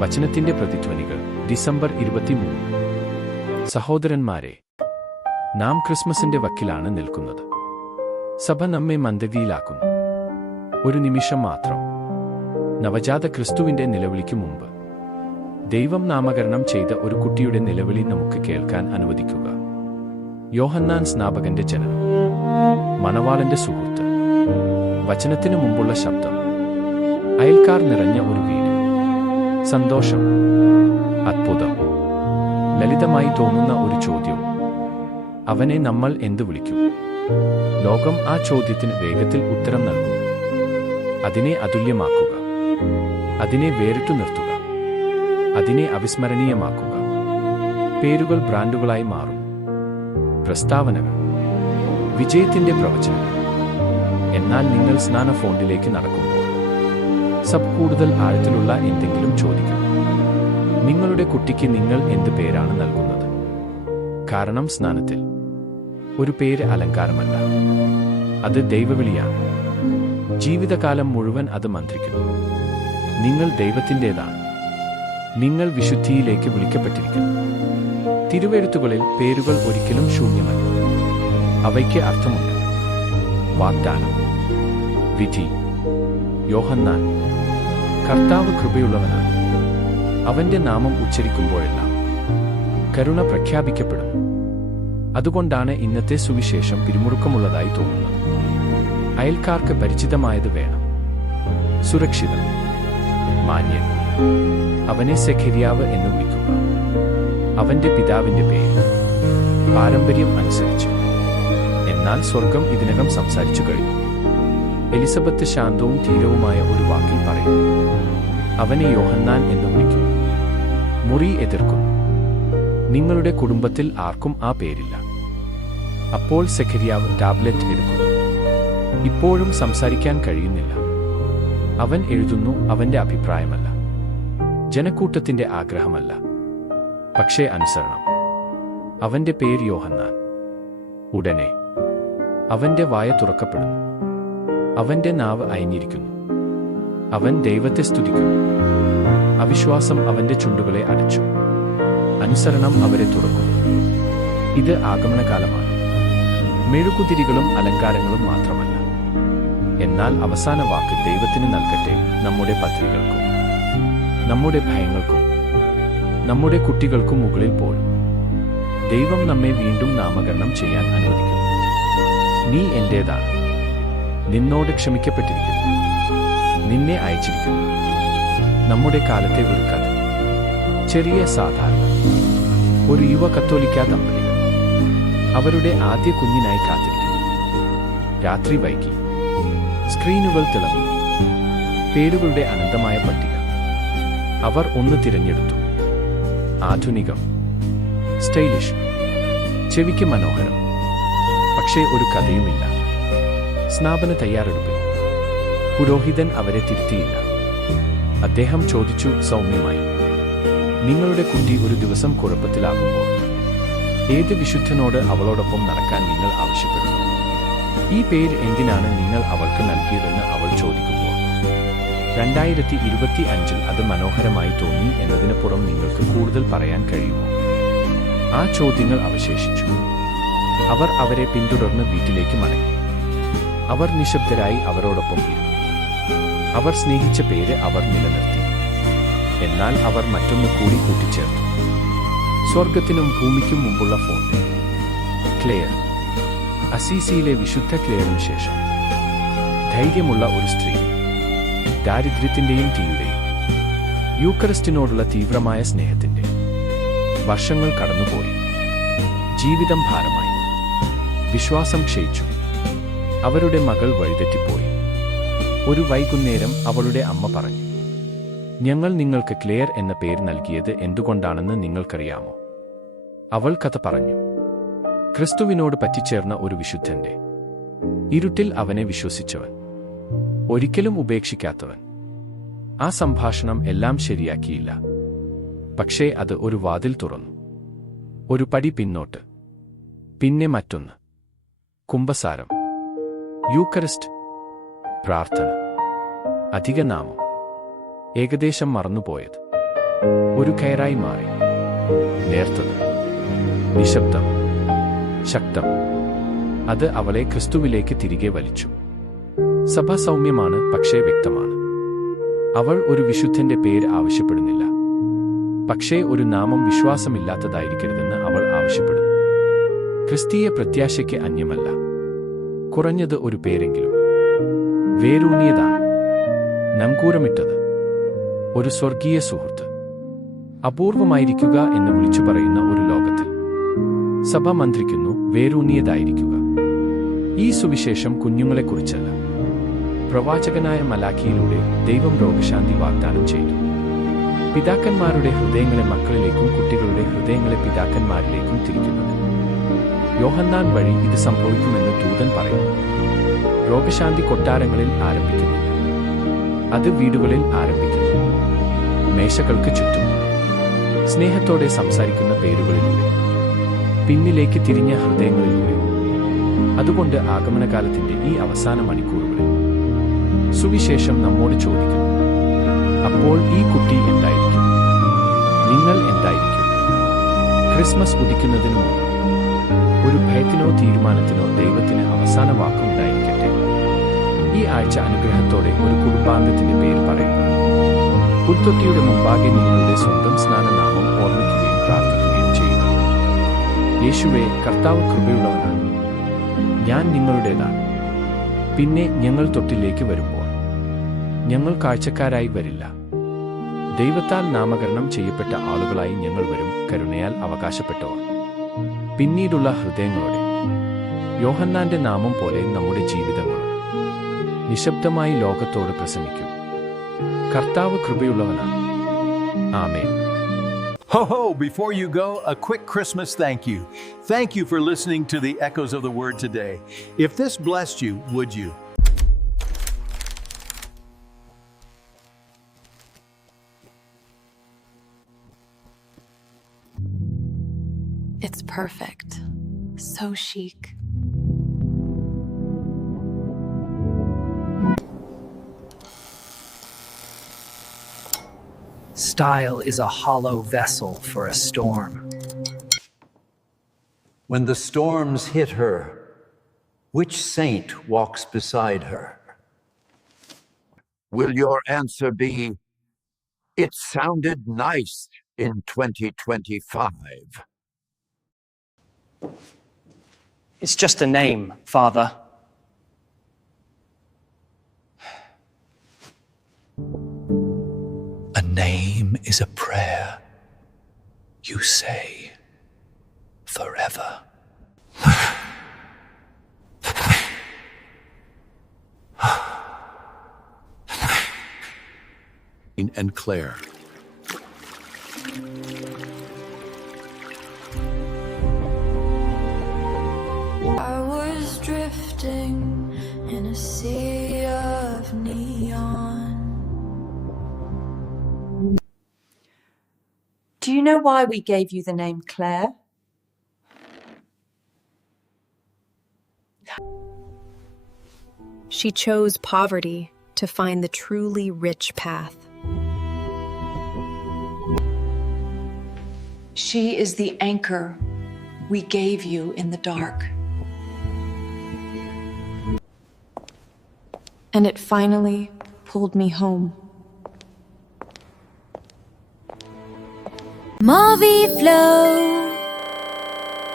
വചനത്തിന്റെ പ്രതിധ്വനികൾ ഡിസംബർ 23. സഹോദരന്മാരെ, നാം ക്രിസ്മസിന്റെ വക്കിലാണ് നിൽക്കുന്നത്. സഭ നമ്മെ മന്ദഗതിയിലാക്കുന്നു. ഒരു നിമിഷം മാത്രം. നവജാത ക്രിസ്തുവിന്റെ നിലവിളിക്കു മുമ്പ് ദൈവം നാമകരണം ചെയ്ത ഒരു കുട്ടിയുടെ നിലവിളി നമുക്ക് കേൾക്കാൻ അനുവദിക്കുക. യോഹന്നാൻ സ്നാപകന്റെ ജനനം. മണവാളന്റെ സുഹൃത്ത്. വചനത്തിനു മുമ്പുള്ള ശബ്ദം. അയൽക്കാർ നിറഞ്ഞ ഒരു വീട്. സന്തോഷം. അത്ഭുതം. ലളിതമായി തോന്നുന്ന ഒരു ചോദ്യവും. അവനെ നമ്മൾ എന്തു വിളിക്കും? ലോകം ആ ചോദ്യത്തിന് വേഗത്തിൽ ഉത്തരം നൽകും. അതിനെ അതുല്യമാക്കുക, അതിനെ വേറിട്ടു നിർത്തുക, അതിനെ അവിസ്മരണീയമാക്കുക. പേരുകൾ ബ്രാൻഡുകളായി മാറും. പ്രസ്താവനകൾ. വിജയത്തിന്റെ പ്രവചനങ്ങൾ. എന്നാൽ നിങ്ങൾ സ്നാനഫോണ്ടിലേക്ക് നടക്കുമ്പോൾ സബ് കൂടുതൽ ആഴത്തിലുള്ള എന്തെങ്കിലും ചോദിക്കണം. നിങ്ങളുടെ കുട്ടിക്ക് നിങ്ങൾ എന്ത് പേരാണ് നൽകുന്നത്? കാരണം സ്നാനത്തിൽ ഒരു പേര് അലങ്കാരമല്ല, അത് ദൈവവിളിയാണ്. ജീവിതകാലം മുഴുവൻ അത് മന്ത്രിക്കുന്നു. നിങ്ങൾ ദൈവത്തിൻ്റെതാണ്. നിങ്ങൾ വിശുദ്ധിയിലേക്ക് വിളിക്കപ്പെട്ടിരിക്കുന്നു. തിരുവെഴുത്തുകളിൽ പേരുകൾ ഒരിക്കലും ശൂന്യമല്ല. അവയ്ക്ക് അർത്ഥമുണ്ട്. വാഗ്ദാനം. വിധി. യോഹന്നാൻ. കർത്താവ് കൃപയുള്ളവനാണ്. അവന്റെ നാമം ഉച്ചരിക്കുമ്പോഴെല്ലാം കരുണ പ്രഖ്യാപിക്കപ്പെടും. അതുകൊണ്ടാണ് ഇന്നത്തെ സുവിശേഷം പിരിമുറുക്കമുള്ളതായി തോന്നുന്നത്. അയൽക്കാർക്ക് പരിചിതമായത് വേണം. സുരക്ഷിതം. മാന്യൻ. അവനെ സെഖര്യാവ് എന്ന് വിളിക്കുക. അവന്റെ പിതാവിന്റെ പേര്. പാരമ്പര്യം അനുസരിച്ച്. എന്നാൽ സ്വർഗം ഇതിനകം സംസാരിച്ചു കഴിഞ്ഞു. എലിസബത്ത് ശാന്തവും ധീരവുമായ ഒരു വാക്കിൽ പറയുന്നു. അവനെ യോഹന്നാൻ എന്ന് വിളിക്കുന്നു. മുറി എതിർക്കുന്നു. നിങ്ങളുടെ കുടുംബത്തിൽ ആർക്കും ആ പേരില്ല. അപ്പോൾ സെഖര്യാവ് ടാബ്ലറ്റ് എടുക്കുന്നു. ഇപ്പോഴും സംസാരിക്കാൻ കഴിയുന്നില്ല. അവൻ എഴുതുന്നു. അവന്റെ അഭിപ്രായമല്ല, ജനക്കൂട്ടത്തിന്റെ ആഗ്രഹമല്ല, പക്ഷേ അനുസരണം. അവന്റെ പേര് യോഹന്നാൻ. ഉടനെ അവന്റെ വായ തുറക്കപ്പെടുന്നു. അവന്റെ നാവ് അയഞ്ഞിരിക്കുന്നു. അവൻ ദൈവത്തെ സ്തുതിക്കുന്നു. അവിശ്വാസം അവന്റെ ചുണ്ടുകളെ അടച്ചു. അനുസരണം അവരെ തുറക്കുന്നു. ഇത് ആഗമനകാലമാണ്. മെഴുകുതിരികളും അലങ്കാരങ്ങളും മാത്രമല്ല. എന്നാൽ അവസാന വാക്ക് ദൈവത്തിന് നൽകട്ടെ. നമ്മുടെ പദ്ധതികൾക്കും നമ്മുടെ ഭയങ്ങൾക്കും നമ്മുടെ കുട്ടികൾക്കും മുകളിൽ പോലും ദൈവം നമ്മെ വീണ്ടും നാമകരണം ചെയ്യാൻ അനുവദിക്കുന്നു. നീ എന്റേതാണ്. നിന്നോട് ക്ഷമിക്കപ്പെട്ടിരിക്കുന്നു. നിന്നെ അയച്ചിരിക്കുന്നു. നമ്മുടെ കാലത്തെ ഒരു കഥ. ചെറിയ സാധാരണ ഒരു യുവ കത്തോലിക്ക ദമ്പതികൾ അവരുടെ ആദ്യ കുഞ്ഞിനായി കാത്തിരിക്കുന്നു. രാത്രി വൈകി. സ്ക്രീനുകൾ തിളങ്ങുന്നു. പേരുകളുടെ അനന്തമായ പട്ടിക. അവർ ഒന്ന് തിരഞ്ഞെടുത്തു. ആധുനികം, സ്റ്റൈലിഷ്, ചെവിക്ക് മനോഹരം. പക്ഷേ ഒരു കഥയുമില്ല. സ്നാപന തയ്യാറെടുപ്പിൽ പുരോഹിതൻ അവരെ തിരുത്തിയില്ല. അദ്ദേഹം ചോദിച്ചു സൗമ്യമായി, നിങ്ങളുടെ കുട്ടി ഒരു ദിവസം കുഴപ്പത്തിലാകുമ്പോൾ ഏത് വിശുദ്ധനോട് അവളോടൊപ്പം നടക്കാൻ നിങ്ങൾ ആവശ്യപ്പെടുന്നു? ഈ പേര് എന്തിനാണ് നിങ്ങൾ അവൾക്ക് നൽകിയതെന്ന് അവൾ ചോദിക്കുമ്പോൾ 2025 അത് മനോഹരമായി തോന്നി എന്നതിനപ്പുറം നിങ്ങൾക്ക് കൂടുതൽ പറയാൻ കഴിയുമോ? ആ ചോദ്യങ്ങൾ അവശേഷിച്ചു. അവർ അവരെ പിന്തുടർന്ന് വീട്ടിലേക്ക് മടങ്ങി. അവർ നിശബ്ദരായി അവരോടൊപ്പം ഇരുന്നു. അവർ സ്നേഹിച്ച പേര് അവർ നിലനിർത്തി. എന്നാൽ അവർ മറ്റൊന്ന് കൂടി കൂട്ടിച്ചേർത്തു. സ്വർഗത്തിനും ഭൂമിക്കും മുമ്പുള്ള ഫോണ്ട്. ക്ലെയർ. അസീസിയിലെ വിശുദ്ധ ക്ലെയറിനു ശേഷം ധൈര്യമുള്ള ഒരു സ്ത്രീ. ദാരിദ്ര്യത്തിന്റെയും തീയുടെയും യൂക്കറിസ്റ്റിനോടുള്ള തീവ്രമായ സ്നേഹത്തിന്റെ. വർഷങ്ങൾ കടന്നുപോയി. ജീവിതം ഭാരമായി. വിശ്വാസം ക്ഷയിച്ചു. അവരുടെ മകൾ വഴിതെറ്റിപ്പോയി. ഒരു വൈകുന്നേരം അവളുടെ അമ്മ പറഞ്ഞു, ഞങ്ങൾ നിങ്ങൾക്ക് ക്ലെയർ എന്ന പേര് നൽകിയത് എന്തുകൊണ്ടാണെന്ന് നിങ്ങൾക്കറിയാമോ? അവൾ കഥ പറഞ്ഞു. ക്രിസ്തുവിനോട് പറ്റിച്ചേർന്ന ഒരു വിശുദ്ധന്റെ. ഇരുട്ടിൽ അവനെ വിശ്വസിച്ചവൻ. ഒരിക്കലും ഉപേക്ഷിക്കാത്തവൻ. ആ സംഭാഷണം എല്ലാം ശരിയാക്കിയില്ല. പക്ഷേ അത് ഒരു വാതിൽ തുറന്നു. ഒരു പടി പിന്നോട്ട്. പിന്നെ മറ്റൊന്ന്. കുമ്പസാരം. യൂക്കറിസ്റ്റ്. പ്രാർത്ഥന. അധിക നാമം. ഏകദേശം മറന്നുപോയത്. ഒരു കയറായി മാറി. നേർത്തത്, നിശബ്ദം, ശക്തം. അത് അവളെ ക്രിസ്തുവിലേക്ക് തിരികെ വലിച്ചു. സഭ സൗമ്യമാണ്, പക്ഷേ വ്യക്തമാണ്. അവൾ ഒരു വിശുദ്ധന്റെ പേര് ആവശ്യപ്പെടുന്നില്ല. പക്ഷേ ഒരു നാമം വിശ്വാസമില്ലാത്തതായിരിക്കരുതെന്ന് അവൾ ആവശ്യപ്പെടുന്നു. ക്രിസ്തീയ പ്രത്യാശയ്ക്ക് അന്യമല്ല. കുറഞ്ഞത് ഒരു പേരെങ്കിലും. വേരൂന്നിയതാണ്. നങ്കൂരമിട്ടത്. ഒരു സ്വർഗീയ സുഹൃത്ത്. അപൂർവമായിരിക്കുക എന്ന് വിളിച്ചു പറയുന്ന ഒരു ലോകത്തിൽ സഭ മന്ത്രിക്കുന്നു, വേരൂന്നിയതായിരിക്കുക. ഈ സുവിശേഷം കുഞ്ഞുങ്ങളെക്കുറിച്ചല്ല. പ്രവാചകനായ മലാഖിയിലൂടെ ദൈവം രോഗശാന്തി വാഗ്ദാനം ചെയ്തു. പിതാക്കന്മാരുടെ ഹൃദയങ്ങളെ മക്കളിലേക്കും കുട്ടികളുടെ ഹൃദയങ്ങളെ പിതാക്കന്മാരിലേക്കും തിരിക്കുന്നത്. യോഹന്നാൻ വഴി ഇത് സംഭവിക്കുമെന്ന് ദൂതൻ പറയുന്നു. രോഗശാന്തി കൊട്ടാരങ്ങളിൽ ആരംഭിക്കുന്നില്ല. അത് വീടുകളിൽ ആരംഭിക്കുന്നു. മേശകൾക്ക് ചുറ്റും സ്നേഹത്തോടെ സംസാരിക്കുന്ന പേരുകളിലൂടെ, പിന്നിലേക്ക് തിരിഞ്ഞ ഹൃദയങ്ങളിലൂടെ. അതുകൊണ്ട് ആഗമനകാലത്തിന്റെ ഈ അവസാന മണിക്കൂറുകളിൽ സുവിശേഷം നമ്മോട് ചോദിക്കുന്നു, അപ്പോൾ ഈ കുട്ടി എന്തായിരിക്കും? നിങ്ങൾ എന്തായിരിക്കും? ക്രിസ്മസ് ഉദിക്കുന്നതിനു മുമ്പ് ഒരു ഭയത്തിനോ തീരുമാനത്തിനോ ദൈവത്തിന് അവസാന വാക്കുണ്ടായിരിക്കട്ടെ. ഈ ആഴ്ച അനുഗ്രഹത്തോടെ ഒരു കുടുംബാംഗത്തിന്റെ പേര് പറയുക. പുൽത്തൊട്ടിയുടെ മുമ്പാകെ നിങ്ങളുടെ സ്വന്തം സ്നാനനാമം ഓർമ്മിക്കുകയും പ്രാർത്ഥിക്കുകയും ചെയ്യുക. യേശുവേ, കർത്താവ് കൃപയുള്ളവനാണ്. ഞാൻ നിങ്ങളുടേതാണ്. പിന്നെ ഞങ്ങൾ തൊട്ടിലേക്ക് വരുമ്പോൾ ഞങ്ങൾ കാഴ്ചക്കാരായി വരില്ല. ദൈവത്താൽ നാമകരണം ചെയ്യപ്പെട്ട ആളുകളായി ഞങ്ങൾ വരും, കരുണയാൽ അവകാശപ്പെട്ടവർ. പിന്നീടുള്ള ഹൃദയങ്ങളോടെ യോഹന്നാന്റെ നാമം പോലെ നമ്മുടെ ജീവിതങ്ങളും നിശബ്ദമായി ലോകത്തോട് പ്രസംഗിക്കും. കർത്താവ് കൃപയുള്ളവനാണ്. ആമേൻ. Ho ho, before you go, a quick Christmas thank you. Thank you for listening to the Echoes of the Word today. If this blessed you, would you? It's perfect. So chic. Style is a hollow vessel for a storm. When the storms hit her, which saint walks beside her? Will your answer be, "It sounded nice in 2025"? It's just a name, Father. A name is a prayer you say forever. And Claire. I was drifting in a sea of neon. Do you know why we gave you the name Claire? She chose poverty to find the truly rich path. She is the anchor we gave you in the dark. And it finally pulled me home. Mauvais flow.